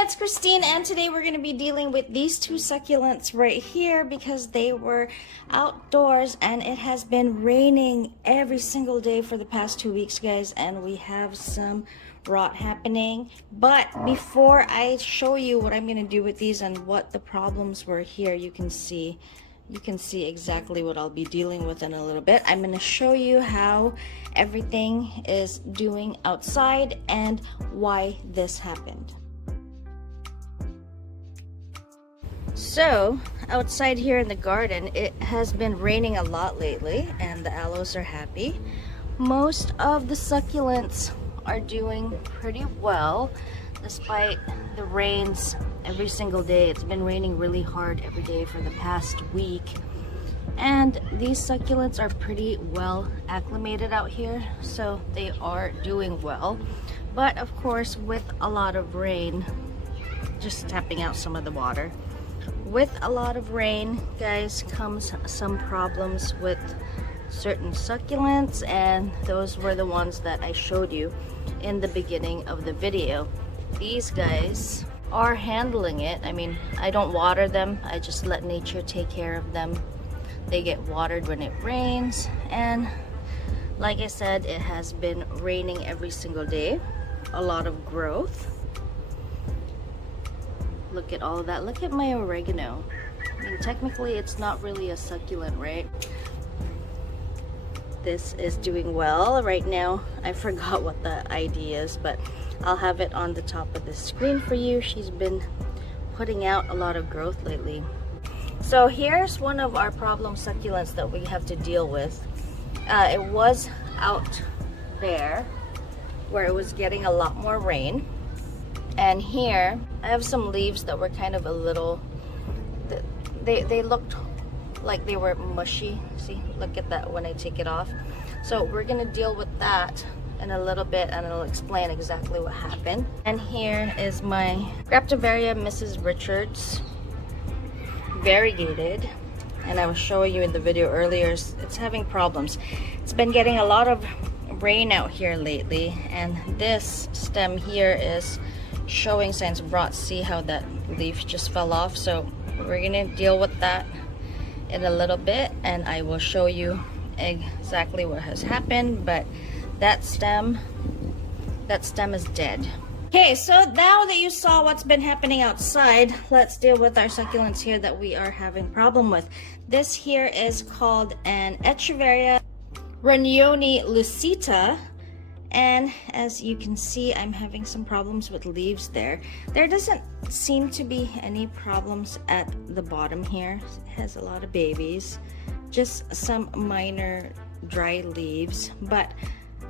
it's Christine, and today we're going to be dealing with these two succulents right here because they were outdoors and it has been raining every single day for the past 2 weeks, guys, and we have some rot happening. But before I show you what I'm going to do with these and what the problems were here, you can see exactly what I'll be dealing with in a little bit. I'm going to show you how everything is doing outside and why this happened. So outside here in the garden, it has been raining a lot lately and the aloes are happy. Most of the succulents are doing pretty well despite the rains every single day. It's been raining really hard every day for the past week, and these succulents are pretty well acclimated out here, so they are doing well. But of course, with a lot of rain, just tapping out some of the water, with a lot of rain, guys, comes some problems with certain succulents, and those were the ones that I showed you in the beginning of the video. These guys are handling it. I mean, I don't water them, I just let nature take care of them. They get watered when it rains, and like I said, it has been raining every single day. A lot of growth. Look at all of that. Look at my oregano. I mean, technically it's not really a succulent, right? This is doing well right now. I forgot what the ID is, but I'll have it on the top of the screen for you. She's been putting out a lot of growth lately. So here's one of our problem succulents that we have to deal with. It was out there where it was getting a lot more rain, and here I have some leaves that were kind of a little, they looked like they were mushy. See, look at that when I take it off. So we're gonna deal with that in a little bit, and I'll explain exactly what happened. And here is my graptoveria Mrs. Richards, variegated, and I was showing you in the video earlier, it's having problems. It's been getting a lot of rain out here lately, and this stem here is showing signs of rot. See how that leaf just fell off? So we're gonna deal with that in a little bit, and I will show you exactly what has happened. But that stem is dead. Okay, so now that you saw what's been happening outside, let's deal with our succulents here that we are having problem with. This here is called an echeveria Ranioni lucita, and as you can see, I'm having some problems with leaves there. There doesn't seem to be any problems at the bottom here. It has a lot of babies, just some minor dry leaves, but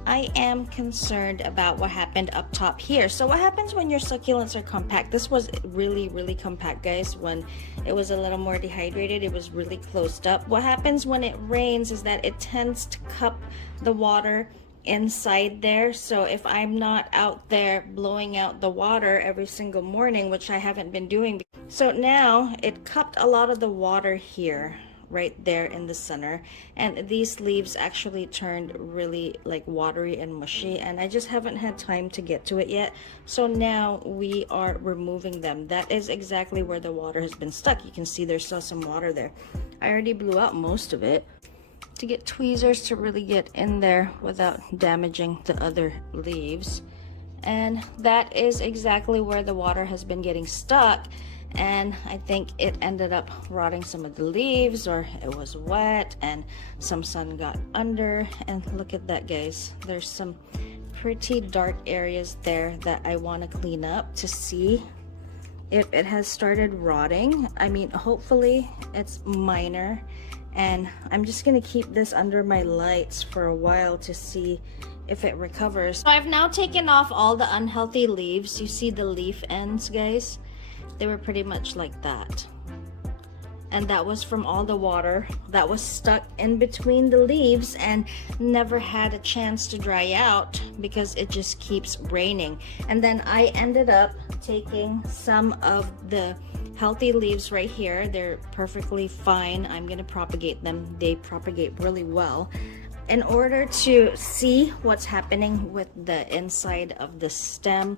I am concerned about what happened up top here. So what happens when your succulents are compact? This was really compact, guys. When it was a little more dehydrated, it was really closed up. What happens when it rains is that it tends to cup the water inside there. So if I'm not out there blowing out the water every single morning, which I haven't been doing, so now it cupped a lot of the water here, right there in the center, and these leaves actually turned really like watery and mushy, and I just haven't had time to get to it yet. So now we are removing them. That is exactly where the water has been stuck. You can see there's still some water there. I already blew out most of it to get tweezers to really get in there without damaging the other leaves, and that is exactly where the water has been getting stuck. And I think it ended up rotting some of the leaves, or it was wet and some sun got under. And look at that, guys, there's some pretty dark areas there that I want to clean up to see if it has started rotting. I mean, hopefully it's minor, and I'm just gonna keep this under my lights for a while to see if it recovers. So I've now taken off all the unhealthy leaves. You see the leaf ends, guys? They were pretty much like that, and that was from all the water that was stuck in between the leaves and never had a chance to dry out because it just keeps raining. And then I ended up taking some of the healthy leaves right here. They're perfectly fine. I'm gonna propagate them. They propagate really well. In order to see what's happening with the inside of the stem,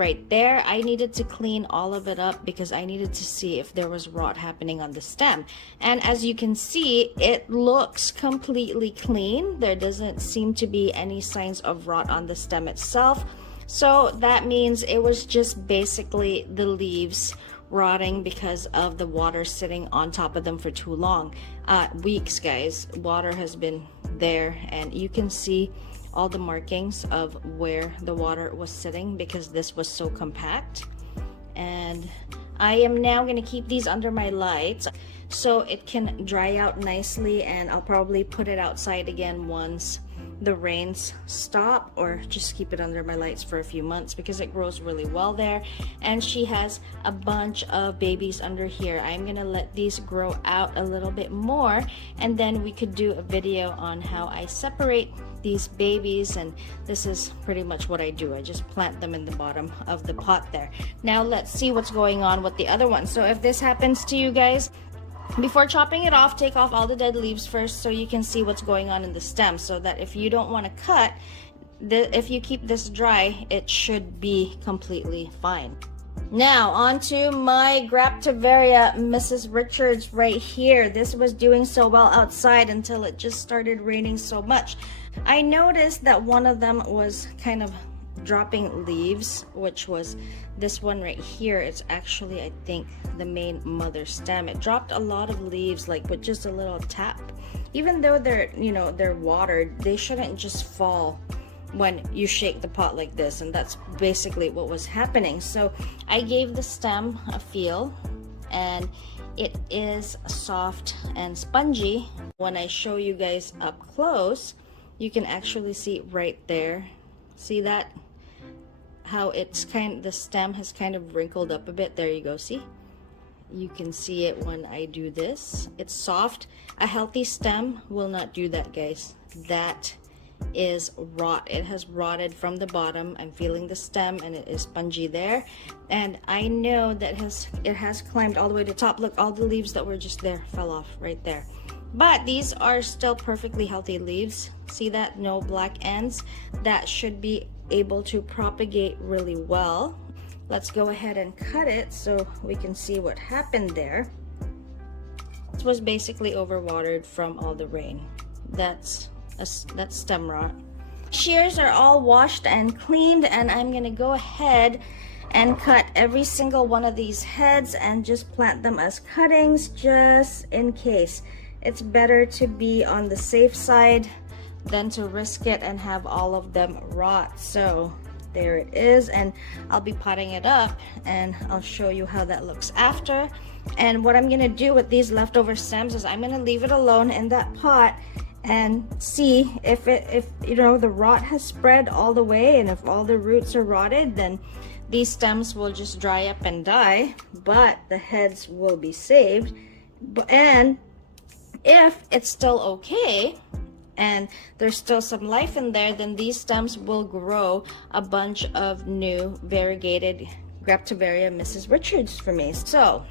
right there. I needed to clean all of it up because I needed to see if there was rot happening on the stem. And as you can see, it looks completely clean. There doesn't seem to be any signs of rot on the stem itself. So that means it was just basically the leaves rotting because of the water sitting on top of them for too long. Weeks, guys. Water has been there, and you can see all the markings of where the water was sitting because this was so compact. And I am now going to keep these under my lights so it can dry out nicely, and I'll probably put it outside again once the rains stop, or just keep it under my lights for a few months because it grows really well there. And she has a bunch of babies under here. I'm gonna let these grow out a little bit more, and then we could do a video on how I separate these babies. And this is pretty much what I do. I just plant them in the bottom of the pot there. Now let's see what's going on with the other one. So if this happens to you guys, before chopping it off, take off all the dead leaves first so you can see what's going on in the stem, so that if you don't want to cut, if you keep this dry, it should be completely fine. Now on to my graptoveria Mrs. Richards right here. This was doing so well outside until it just started raining so much. I noticed that one of them was kind of dropping leaves, which was this one right here. It's actually, I think, the main mother stem. It dropped a lot of leaves, like with just a little tap. Even though they're, you know, they're watered, they shouldn't just fall when you shake the pot like this, and that's basically what was happening. So I gave the stem a feel, and it is soft and spongy. When I show you guys up close, you can actually see right there. See that? How it's the stem has kind of wrinkled up a bit. There you go, see? You can see it when I do this. It's soft. A healthy stem will not do that, guys. That is rot. It has rotted from the bottom. I'm feeling the stem, and it is spongy there. And I know that it has climbed all the way to the top. Look, all the leaves that were just there fell off right there. But these are still perfectly healthy leaves. See that? No black ends. That should be able to propagate really well. Let's go ahead and cut it so we can see what happened there. This was basically overwatered from all the rain. That's stem rot. Shears are all washed and cleaned, and I'm gonna go ahead and cut every single one of these heads and just plant them as cuttings just in case. It's better to be on the safe side than to risk it and have all of them rot. So there it is, and I'll be potting it up and I'll show you how that looks after. And what I'm gonna do with these leftover stems is I'm gonna leave it alone in that pot and see if you know, the rot has spread all the way, and if all the roots are rotted, then these stems will just dry up and die, but the heads will be saved. And if it's still okay and there's still some life in there, then these stems will grow a bunch of new variegated graptoveria Mrs. Richards for me. So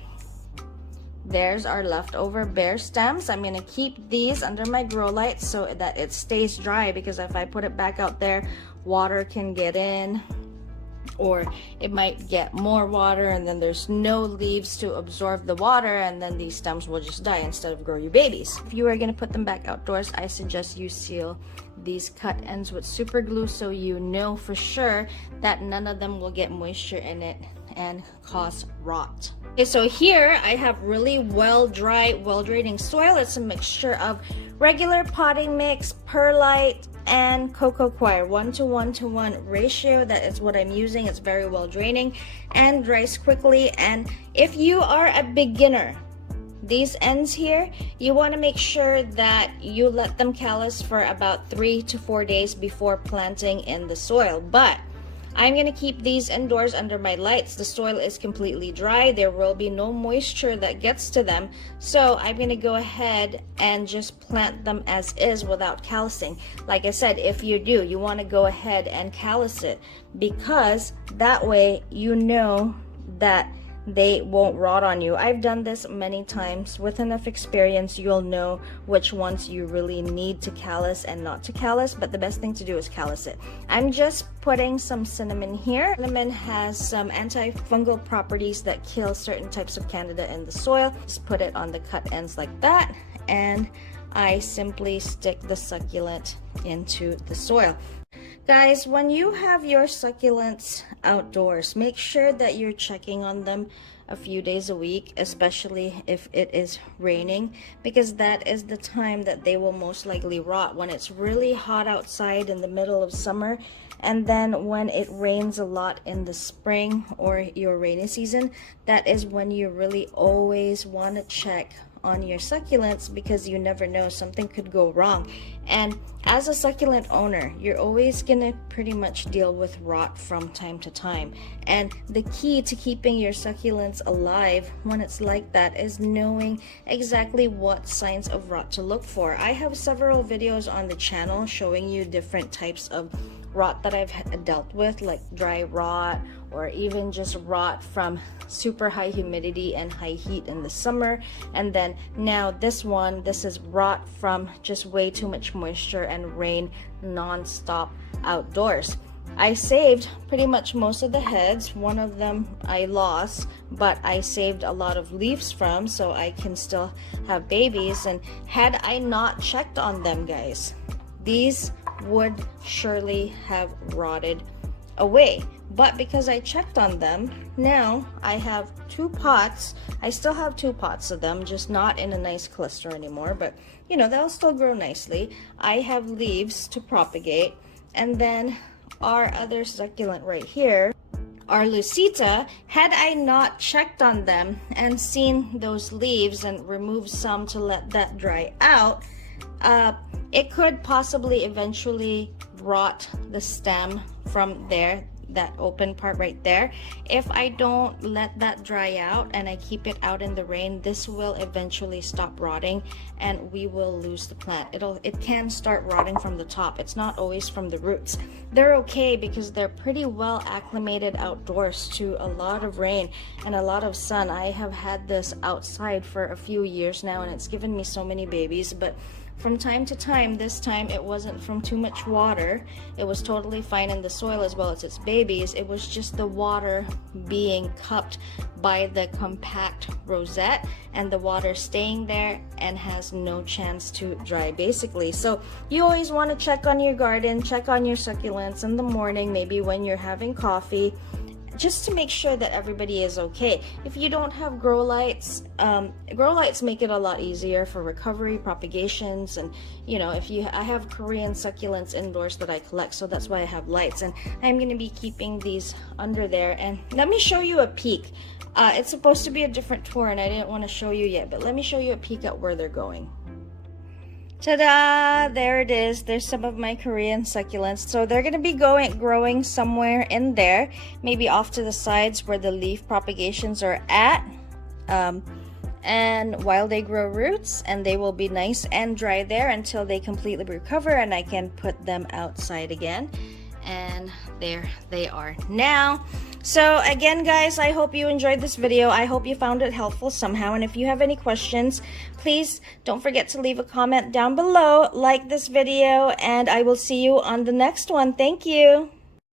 there's our leftover bare stems. I'm gonna keep these under my grow light so that it stays dry, because if I put it back out there, water can get in, or it might get more water, and then there's no leaves to absorb the water, and then these stems will just die instead of grow you babies. If you are going to put them back outdoors, I suggest you seal these cut ends with super glue so you know for sure that none of them will get moisture in it and cause rot. Okay, so here I have really well-dry, well-draining soil. It's a mixture of regular potting mix, perlite, and cocoa coir, 1:1:1 ratio. That is what I'm using. It's very well draining and dries quickly. And if you are a beginner, these ends here, you want to make sure that you let them callus for about 3 to 4 days before planting in the soil. But I'm going to keep these indoors under my lights. The soil is completely dry. There will be no moisture that gets to them. So I'm going to go ahead and just plant them as is without callusing. Like I said, if you do, you want to go ahead and callus it, because that way you know that they won't rot on you. I've done this many times. With enough experience, you'll know which ones you really need to callus and not to callus, but the best thing to do is callus it. I'm just putting some cinnamon here. Cinnamon has some antifungal properties that kill certain types of candida in the soil. Just put it on the cut ends like that, and I simply stick the succulent into the soil. Guys, when you have your succulents outdoors, make sure that you're checking on them a few days a week, especially if it is raining, because that is the time that they will most likely rot, when it's really hot outside in the middle of summer, and then when it rains a lot in the spring or your rainy season. That is when you really always want to check on your succulents, because you never know, something could go wrong. And as a succulent owner, you're always gonna pretty much deal with rot from time to time, and the key to keeping your succulents alive when it's like that is knowing exactly what signs of rot to look for. I have several videos on the channel showing you different types of rot that I've dealt with, like dry rot, or even just rot from super high humidity and high heat in the summer. And then now this is rot from just way too much moisture and rain non-stop outdoors. I saved pretty much most of the heads. One of them I lost, but I saved a lot of leaves from, so I can still have babies. And had I not checked on them, guys, these would surely have rotted away. But because I checked on them, now I have 2 pots. I still have 2 pots of them, just not in a nice cluster anymore, but you know, they'll still grow nicely. I have leaves to propagate, and then our other succulent right here, our lucita, had I not checked on them and seen those leaves and removed some to let that dry out, it could possibly eventually rot the stem from there, that open part right there. If I don't let that dry out and I keep it out in the rain, this will eventually stop rotting and we will lose the plant. It can start rotting from the top. It's not always from the roots. They're okay because they're pretty well acclimated outdoors to a lot of rain and a lot of sun. I have had this outside for a few years now, and it's given me so many babies. But from time to time, this time it wasn't from too much water. It was totally fine in the soil as well as its babies. It was just the water being cupped by the compact rosette, and the water staying there and has no chance to dry, basically. So you always want to check on your garden, check on your succulents in the morning, maybe when you're having coffee, just to make sure that everybody is okay. If you don't have grow lights make it a lot easier for recovery, propagations, and you know, I have Korean succulents indoors that I collect, so that's why I have lights, and I'm going to be keeping these under there. And let me show you a peek. It's supposed to be a different tour and I didn't want to show you yet, but let me show you a peek at where they're going. Ta-da! There it is. There's some of my Korean succulents. So they're going to be growing somewhere in there, maybe off to the sides where the leaf propagations are at. And while they grow roots, and they will be nice and dry there until they completely recover and I can put them outside again. And there they are now. So again, guys, I hope you enjoyed this video. I hope you found it helpful somehow, and if you have any questions, please don't forget to leave a comment down below, like this video, and I will see you on the next one. Thank you.